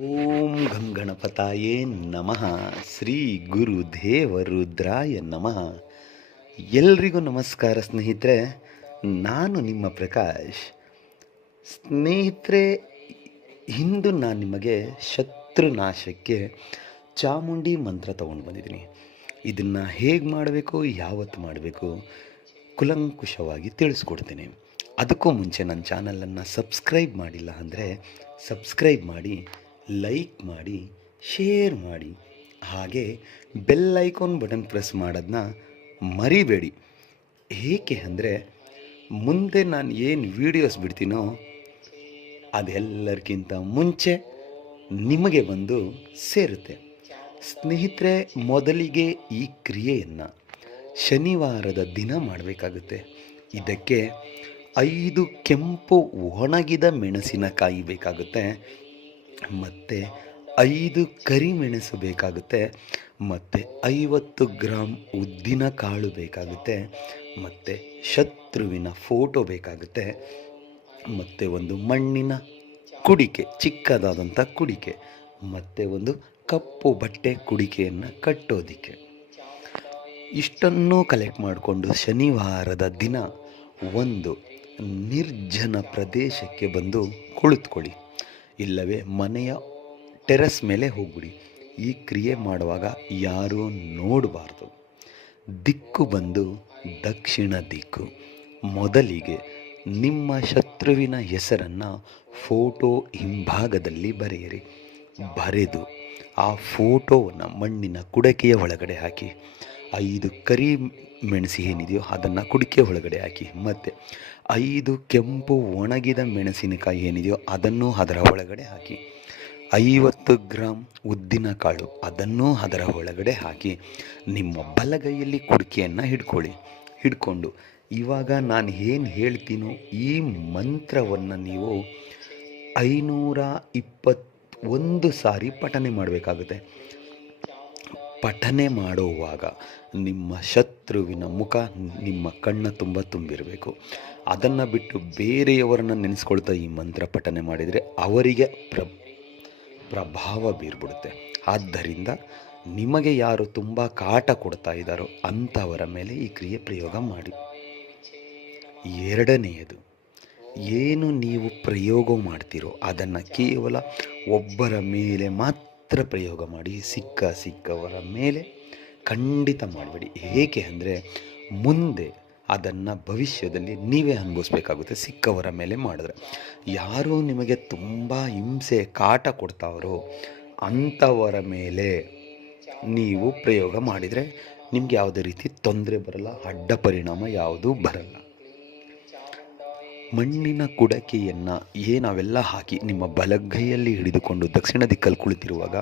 ಓಂ ಗಂ ಗಣಪತಾಯೇ ನಮಃ. ಶ್ರೀ ಗುರುದೇವ ರುದ್ರಾಯ ನಮಃ. ಎಲ್ರಿಗೂ ನಮಸ್ಕಾರ ಸ್ನೇಹಿತರೆ. ನಾನು ನಿಮ್ಮ ಪ್ರಕಾಶ್. ಸ್ನೇಹಿತರೆ, ಇಂದು ನಾನು ನಿಮಗೆ ಶತ್ರುನಾಶಕ್ಕೆ ಚಾಮುಂಡಿ ಮಂತ್ರ ತೊಗೊಂಡು ಬಂದಿದ್ದೀನಿ. ಇದನ್ನು ಹೇಗೆ ಮಾಡಬೇಕು, ಯಾವತ್ತು ಮಾಡಬೇಕು ಕುಲಂಕುಷವಾಗಿ ತಿಳಿಸ್ಕೊಡ್ತೀನಿ. ಅದಕ್ಕೂ ಮುಂಚೆ ನನ್ನ ಚಾನಲನ್ನು ಸಬ್ಸ್ಕ್ರೈಬ್ ಮಾಡಿಲ್ಲ ಅಂದರೆ ಸಬ್ಸ್ಕ್ರೈಬ್ ಮಾಡಿ, ಲೈಕ್ ಮಾಡಿ, ಶೇರ್ ಮಾಡಿ, ಹಾಗೆ ಬೆಲ್ ಐಕಾನ್ ಬಟನ್ ಪ್ರೆಸ್ ಮಾಡೋದನ್ನ ಮರಿಬೇಡಿ. ಏಕೆ ಅಂದರೆ ಮುಂದೆ ನಾನು ಏನು ವೀಡಿಯೋಸ್ ಬಿಡ್ತೀನೋ ಅದೆಲ್ಲರಿಗಿಂತ ಮುಂಚೆ ನಿಮಗೆ ಬಂದು ಸೇರುತ್ತೆ. ಸ್ನೇಹಿತರೆ, ಮೊದಲಿಗೆ ಈ ಕ್ರಿಯೆಯನ್ನು ಶನಿವಾರದ ದಿನ ಮಾಡಬೇಕಾಗುತ್ತೆ. ಇದಕ್ಕೆ 5 ಕೆಂಪು ಒಣಗಿದ ಮೆಣಸಿನಕಾಯಿ ಬೇಕಾಗುತ್ತೆ, ಮತ್ತು 5 ಕರಿಮೆಣಸು ಬೇಕಾಗುತ್ತೆ, ಮತ್ತು 50 ಗ್ರಾಮ್ ಉದ್ದಿನ ಕಾಳು ಬೇಕಾಗುತ್ತೆ, ಮತ್ತು ಶತ್ರುವಿನ ಫೋಟೋ ಬೇಕಾಗುತ್ತೆ, ಮತ್ತು ಒಂದು ಮಣ್ಣಿನ ಕುಡಿಕೆ, ಚಿಕ್ಕದಾದಂಥ ಕುಡಿಕೆ, ಮತ್ತು ಒಂದು ಕಪ್ಪು ಬಟ್ಟೆ ಕುಡಿಕೆಯನ್ನು ಕಟ್ಟೋದಕ್ಕೆ. ಇಷ್ಟನ್ನೂ ಕಲೆಕ್ಟ್ ಮಾಡಿಕೊಂಡು ಶನಿವಾರದ ದಿನ ಒಂದು ನಿರ್ಜನ ಪ್ರದೇಶಕ್ಕೆ ಬಂದು ಕುಳಿತುಕೊಳ್ಳಿ, ಇಲ್ಲವೇ ಮನೆಯ ಟೆರೆಸ್ ಮೇಲೆ ಹೋಗ್ಬಿಡಿ. ಈ ಕ್ರಿಯೆ ಮಾಡುವಾಗ ಯಾರೂ ನೋಡಬಾರ್ದು. ದಿಕ್ಕು ಬಂದು ದಕ್ಷಿಣ ದಿಕ್ಕು. ಮೊದಲಿಗೆ ನಿಮ್ಮ ಶತ್ರುವಿನ ಹೆಸರನ್ನು ಫೋಟೋ ಹಿಂಭಾಗದಲ್ಲಿ ಬರೆಯಿರಿ. ಬರೆದು ಆ ಫೋಟೋವನ್ನು ಮಣ್ಣಿನ ಕುಡಕೆಯ ಒಳಗಡೆ ಹಾಕಿ. 5 ಕರಿ ಮೆಣಸು ಏನಿದೆಯೋ ಅದನ್ನು ಕುಡಿಕೆ ಒಳಗಡೆ ಹಾಕಿ, ಮತ್ತು 5 ಕೆಂಪು ಒಣಗಿದ ಮೆಣಸಿನಕಾಯಿ ಏನಿದೆಯೋ ಅದನ್ನು ಅದರ ಒಳಗಡೆ ಹಾಕಿ. 50 ಗ್ರಾಮ್ ಉದ್ದಿನ ಕಾಳು ಅದನ್ನು ಅದರ ಒಳಗಡೆ ಹಾಕಿ. ನಿಮ್ಮ ಬಲಗೈಯಲ್ಲಿ ಕುಡಿಕೆಯನ್ನು ಹಿಡ್ಕೊಂಡು ಇವಾಗ ನಾನು ಏನು ಹೇಳ್ತೀನೋ ಈ ಮಂತ್ರವನ್ನು ನೀವು 521 ಸಾರಿ ಪಠನೆ ಮಾಡಬೇಕಾಗುತ್ತೆ. ಪಠನೆ ಮಾಡುವಾಗ ನಿಮ್ಮ ಶತ್ರುವಿನ ಮುಖ ನಿಮ್ಮ ಕಣ್ಣ ತುಂಬ ತುಂಬಿರಬೇಕು. ಅದನ್ನು ಬಿಟ್ಟು ಬೇರೆಯವರನ್ನು ನೆನೆಸ್ಕೊಳ್ತಾ ಈ ಮಂತ್ರ ಪಠನೆ ಮಾಡಿದರೆ ಅವರಿಗೆ ಪ್ರಭಾವ ಬೀರ್ಬಿಡುತ್ತೆ. ಆದ್ದರಿಂದ ನಿಮಗೆ ಯಾರು ತುಂಬ ಕಾಟ ಕೊಡ್ತಾ ಇದ್ದಾರೋ ಅಂಥವರ ಮೇಲೆ ಈ ಕ್ರಿಯೆ ಪ್ರಯೋಗ ಮಾಡಿ. ಎರಡನೆಯದು, ಏನು ನೀವು ಪ್ರಯೋಗ ಮಾಡ್ತೀರೋ ಅದನ್ನು ಕೇವಲ ಒಬ್ಬರ ಮೇಲೆ ಮಾತ್ರ ಪ್ರಯೋಗ ಮಾಡಿ. ಸಿಕ್ಕವರ ಮೇಲೆ ಖಂಡಿತ ಮಾಡಬೇಡಿ. ಏಕೆ ಅಂದರೆ ಮುಂದೆ ಅದನ್ನು ಭವಿಷ್ಯದಲ್ಲಿ ನೀವೇ ಅನುಭವಿಸ್ಬೇಕಾಗುತ್ತೆ. ಸಿಕ್ಕವರ ಮೇಲೆ ಮಾಡಿದ್ರೆ ಯಾರು ನಿಮಗೆ ತುಂಬ ಹಿಂಸೆ ಕಾಟ ಕೊಡ್ತಾರೋ ಅಂಥವರ ಮೇಲೆ ನೀವು ಪ್ರಯೋಗ ಮಾಡಿದರೆ ನಿಮ್ಗೆ ಯಾವುದೇ ರೀತಿ ತೊಂದರೆ ಬರಲ್ಲ, ಅಡ್ಡ ಪರಿಣಾಮ ಯಾವುದೂ ಬರಲ್ಲ. ಮಣ್ಣಿನ ಕುಡಕೆಯನ್ನು ನಾವೆಲ್ಲ ಹಾಕಿ ನಿಮ್ಮ ಬಲಗೈಯಲ್ಲಿ ಹಿಡಿದುಕೊಂಡು ದಕ್ಷಿಣ ದಿಕ್ಕಲ್ಲಿ ಕುಳಿತಿರುವಾಗ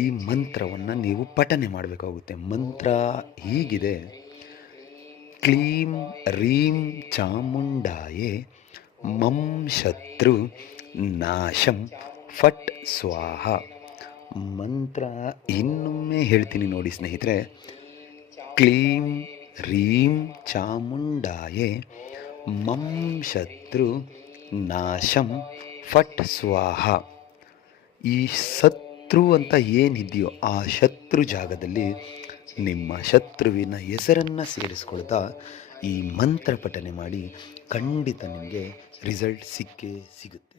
ಈ ಮಂತ್ರವನ್ನು ನೀವು ಪಠನೆ ಮಾಡಬೇಕಾಗುತ್ತೆ. ಮಂತ್ರ ಹೀಗಿದೆ: ಕ್ಲೀಂ ರೀಂ ಚಾಮುಂಡಾಯೇ ಮಂ ಶತ್ರು ನಾಶಂ ಫಟ್ ಸ್ವಾಹ. ಮಂತ್ರ ಇನ್ನೊಮ್ಮೆ ಹೇಳ್ತೀನಿ ನೋಡಿ ಸ್ನೇಹಿತರೆ. ಕ್ಲೀಂ ರೀಂ ಚಾಮುಂಡಾಯೇ ಮಂ ಶತ್ರು ನಾಶಂ ಫಟ್ ಸ್ವಾಹ. ಈ ಶತ್ರು ಅಂತ ಏನಿದೆಯೋ ಆ ಶತ್ರು ಜಾಗದಲ್ಲಿ ನಿಮ್ಮ ಶತ್ರುವಿನ ಹೆಸರನ್ನು ಸೇರಿಸ್ಕೊಳ್ತಾ ಈ ಮಂತ್ರ ಪಠನೆ ಮಾಡಿ. ಖಂಡಿತ ನಿಮಗೆ ರಿಸಲ್ಟ್ ಸಿಕ್ಕೇ ಸಿಗುತ್ತೆ.